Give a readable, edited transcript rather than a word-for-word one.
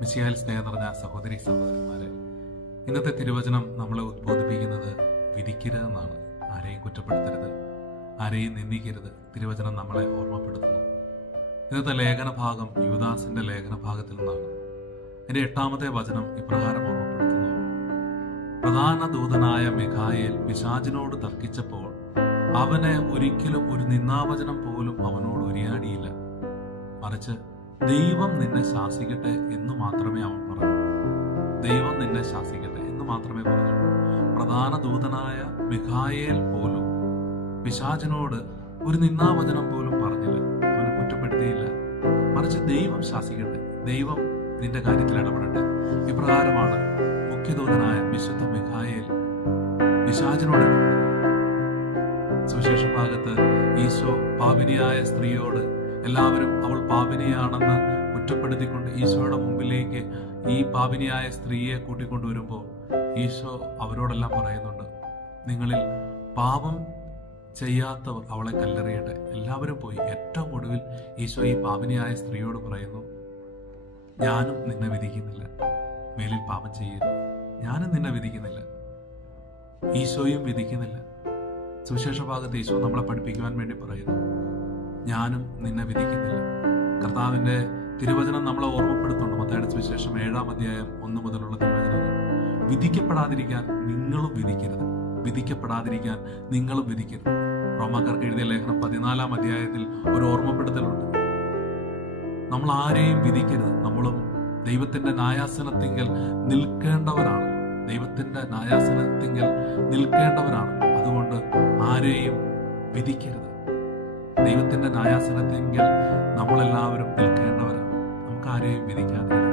മിശിഹായിൽ സ്നേഹം നിറഞ്ഞ സഹോദരി സഹോദരന്മാരെ, ഇന്നത്തെ തിരുവചനം നമ്മളെ ഉദ്ബോധിപ്പിക്കുന്നത് വിധിക്കരുതെന്നാണ്. ആരെയും കുറ്റപ്പെടുത്തരുത്, ആരെയും നിന്ദിക്കരുത്. തിരുവചനം നമ്മളെ ഓർമ്മപ്പെടുത്തുന്നു. ഇന്നത്തെ ലേഖന ഭാഗം യൂദാസിന്റെ ലേഖന ഭാഗത്തിൽ നിന്നാണ്. എന്റെ 8-ാമത്തെ വചനം ഇപ്രകാരം ഓർമ്മപ്പെടുത്തുന്നു: പ്രധാന ദൂതനായ മിഖായേൽ പിശാചിനോട് തർക്കിച്ചപ്പോൾ അവനെ ഒരിക്കലും ഒരു നിന്ദാവചനം പോലും അവനോട് ഉരിയാടിയില്ല. മറിച്ച് ദൈവം നിന്നെ ശാസിക്കട്ടെ എന്ന് മാത്രമേ അവൻ പറഞ്ഞു. ദൈവം നിന്നെ ശാസിക്കട്ടെ എന്ന് മാത്രമേ പറഞ്ഞു. പ്രധാന ദൂതനായ മിഖായേൽ പോലും പിശാചിനോട് ഒരു നിന്ദാവചനം പോലും പറഞ്ഞില്ല, അവനെ കുറ്റപ്പെടുത്തിയില്ല. മറിച്ച് ദൈവം ശാസിക്കട്ടെ, ദൈവം നിന്റെ കാര്യത്തിൽ ഇടപെടട്ടെ. ഇപ്രകാരമാണ് മുഖ്യദൂതനായ വിശുദ്ധ മിഖായേൽ പിശാചിനോട് ഇടപെടുന്നത്. സുവിശേഷ ഭാഗത്ത് ഈശോ പാപിനിയായ സ്ത്രീയോട് എല്ലാവരും അവൾ പാപിനിയാണെന്ന് കുറ്റപ്പെടുത്തിക്കൊണ്ട് ഈശോയുടെ മുമ്പിലേക്ക് ഈ പാപിനിയായ സ്ത്രീയെ കൂട്ടിക്കൊണ്ടുവരുമ്പോൾ ഈശോ അവരോടെല്ലാം പറയുന്നുണ്ട്, നിങ്ങളിൽ പാപം ചെയ്യാത്തവർ അവളെ കല്ലെറിയട്ടെ. എല്ലാവരും പോയി. ഏറ്റവും ഒടുവിൽ ഈശോ ഈ പാപിനിയായ സ്ത്രീയോട് പറയുന്നു, ഞാനും നിന്നെ വിധിക്കുന്നില്ല, മേലിൽ പാപം ചെയ്യരുത്. ഞാനും നിന്നെ വിധിക്കുന്നില്ല, ഈശോയും വിധിക്കുന്നില്ല. സുവിശേഷ ഭാഗത്ത് ഈശോ നമ്മളെ പഠിപ്പിക്കുവാൻ വേണ്ടി പറയുന്നു, ഞാനും നിന്നെ വിധിക്കുന്നില്ല. കർത്താവിന്റെ തിരുവചനം നമ്മളെ ഓർമ്മപ്പെടുത്തുന്നുണ്ട്. മത്തായിയുടെ സുവിശേഷം 7-ാം അധ്യായം 1 മുതലുള്ള തിരുവചനങ്ങൾ. വിധിക്കപ്പെടാതിരിക്കാൻ നിങ്ങളും വിധിക്കരുത്, വിധിക്കപ്പെടാതിരിക്കാൻ നിങ്ങളും വിധിക്കരുത്. റോമാക്കാർക്ക് എഴുതിയ ലേഖനം 14-ാം അധ്യായത്തിൽ ഒരു ഓർമ്മപ്പെടുത്തലുണ്ട്. നമ്മൾ ആരെയും വിധിക്കരുത്. നമ്മളും ദൈവത്തിന്റെ ന്യായാസനത്തിങ്കൽ നിൽക്കേണ്ടവരാണ്. ദൈവത്തിന്റെ ന്യായാസനത്തിങ്കൽ നിൽക്കേണ്ടവരാണ്. അതുകൊണ്ട് ആരെയും വിധിക്കരുത്. ദൈവത്തിന്റെ ന്യായാസനത്തിങ്കൽ നമ്മളെല്ലാവരും നിൽക്കേണ്ടവരാണ്. നമുക്ക് ആരെയും വിധിക്കാതിരിക്കാം.